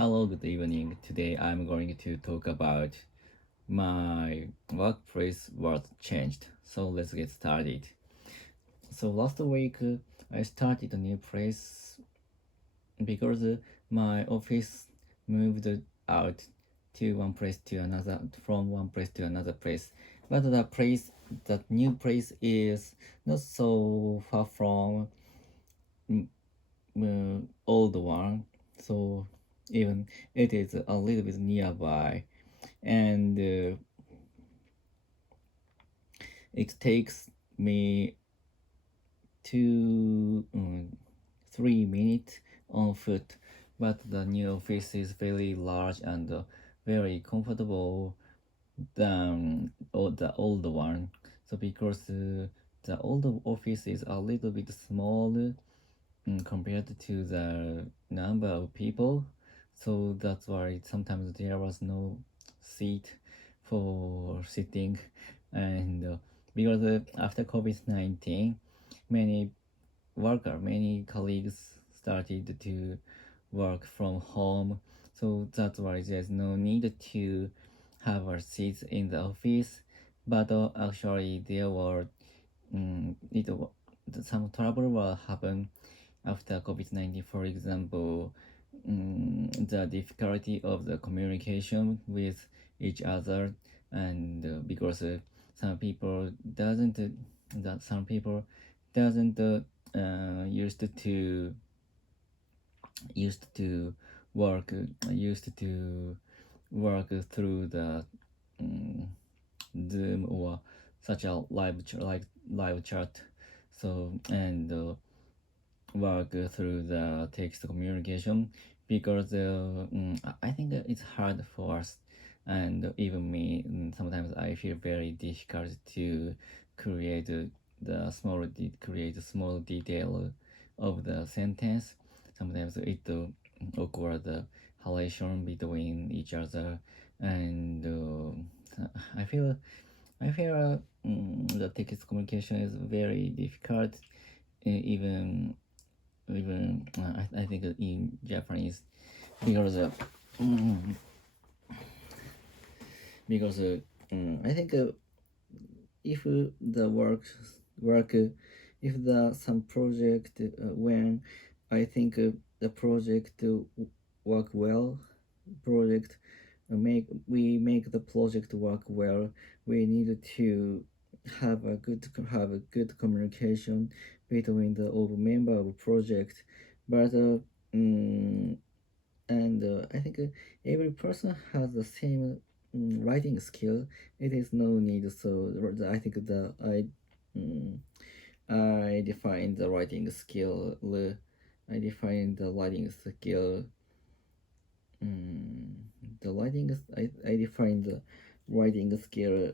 Hello, good evening. Today I'm going to talk about my workplace was changed. So let's get started. So last week I started a new place because my office moved out to one place to another, from one place to another place. But that new place is not so far from old one. So even it is a little bit nearby, and it takes me 3 minutes on foot. But the new office is very large and very comfortable than the old one. So because the old office is a little bit small compared to the number of people, so that's why sometimes there was no seat for sitting. And because after COVID-19, many many colleagues started to work from home, so that's why there's no need to have a seat in the office. But actually there were some trouble will happen after COVID-19. For example, the difficulty of the communication with each other, and because some people doesn't that some people doesn't used to work used to work through the um, Zoom or such a live chat. So and work through the text communication, because I think it's hard for us, and even me, sometimes I feel very difficult to create create a small detail of the sentence. Sometimes it awkward relation between each other, and the text communication is very difficult, even I think in Japanese, because mm, I think if the work if the some project when I think the project work well project make the project work well, we need to have a good communication between the all member of project. But and I think every person has the same writing skill. It is no need. So I think mm, I define the writing skill. I define the writing skill. Mm, the writing I define the writing skill,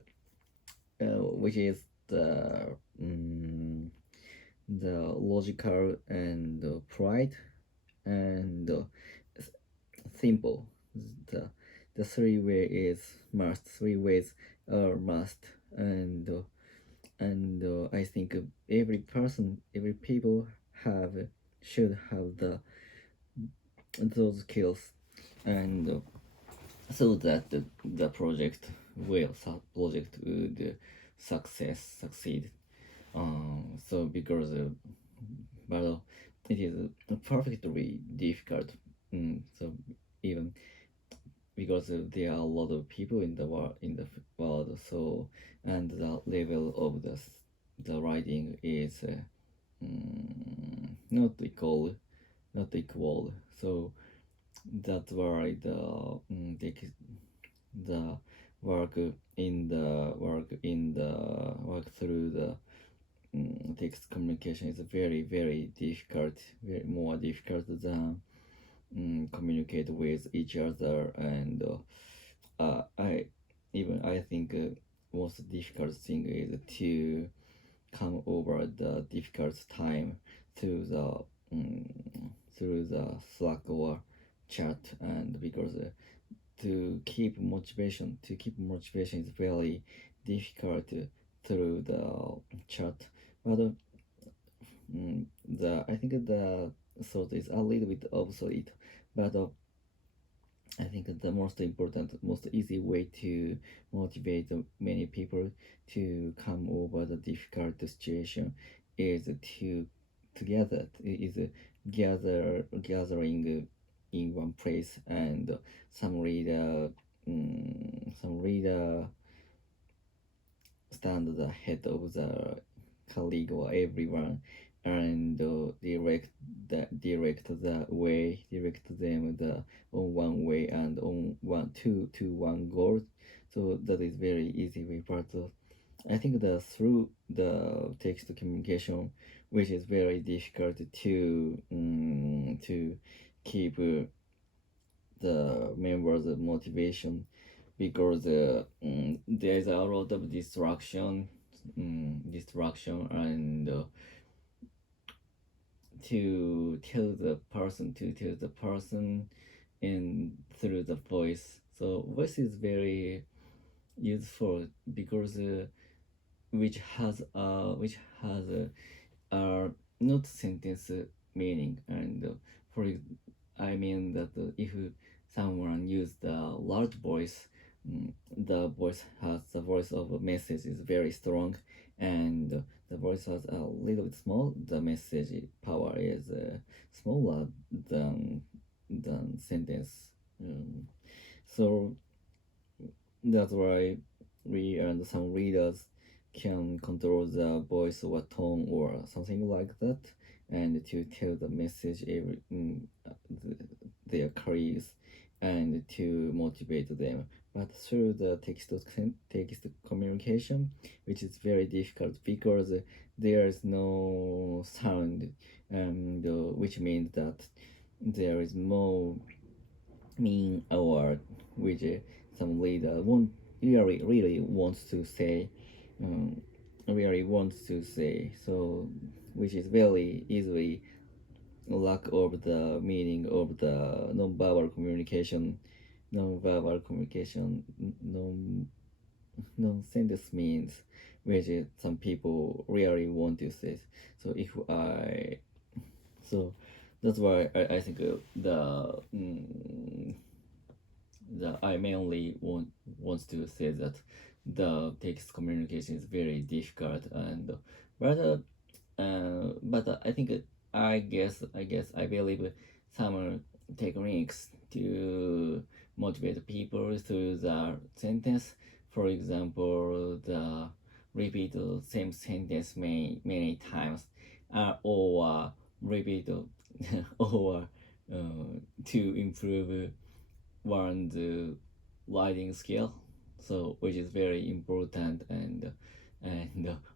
which is the logical and pride and simple. The the three ways are must, and I think every people have should have those skills, and so that the project would succeed. So because but it is perfectly difficult. So even because there are a lot of people in the world, so and the level of the writing is not equal. So that's why the work through the text communication is very difficult, very more difficult than communicate with each other. And I think most difficult thing is to come over the difficult time through the Slack or chat. And because to keep motivation is very difficult through the chat. But the I think the thought is a little bit obsolete. But I think the most important, most easy way to motivate many people to come over the difficult situation is to together is gathering in one place, and some leader some leader stand at the head of the colleague or everyone, and direct them on one way and on one goal. So that is very easy way. But I think the through the text communication, which is very difficult to keep the members' motivation, because there's a lot of distraction, and to tell the person and through the voice. So voice is very useful, because which has not sentence meaning, and for I mean that if someone use the large voice, the voice of a message is very strong, and the voice was a little bit small, the message power is smaller than sentence. So that's why we and some readers can control the voice or tone or something like that, and to tell the message their colleagues, and to motivate them. But through the text communication, which is very difficult, because there is no sound, and which means that there is more mean or which some leader really wants to say, um, so, which is very easily lack of the meaning of the non-verbal communication, non-sentence means, which some people really want to say. So if I so that's why I think the I mainly wants to say that the text communication is very difficult, and but I think I believe some techniques to motivate people through the sentence. For example, the repeat the same sentence many times, or repeat or to improve one's writing skill, so which is very important, and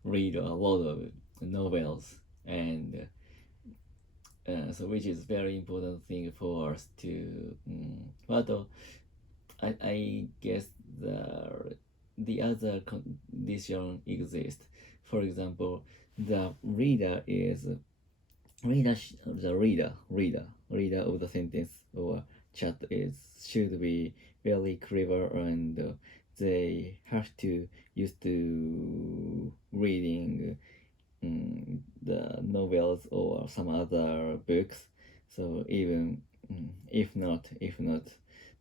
read a lot of novels, and so which is very important thing for us to but I guess the other condition exists. For example, the reader is reader of the sentence or chat is should be very clever, and they have to used to reading the novels or some other books. So even if not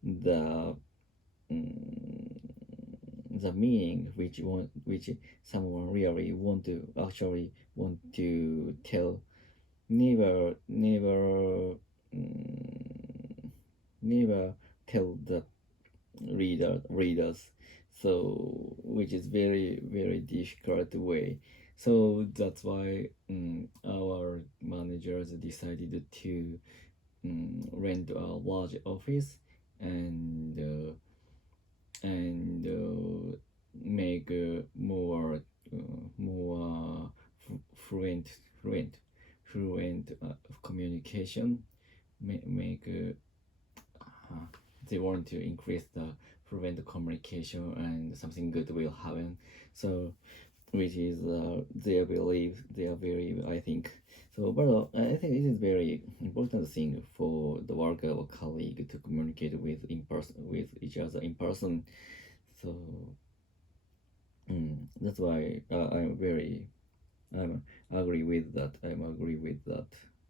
the the meaning which someone really actually want to tell, never never tell the readers, so which is very difficult way. So that's why our managers decided to rent a large office, and make more fluent fluent communication, make they want to increase the fluent communication, and something good will happen. So which is their belief, I think. So, but I think it is very important thing for the worker or colleague to communicate with each other in person. So that's why I'm agree with that.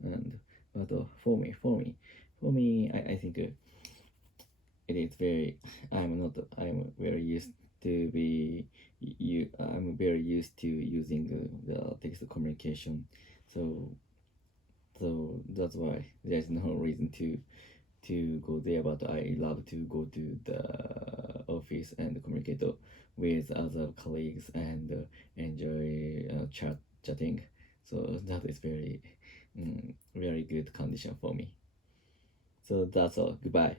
And but for me, I think it is very. I'm very used to be. I'm very used to using the text communication, so that's why there's no reason to go there. But I love to go to the office and communicate with other colleagues and enjoy chatting. So that is very very good condition for me. So that's all. Goodbye.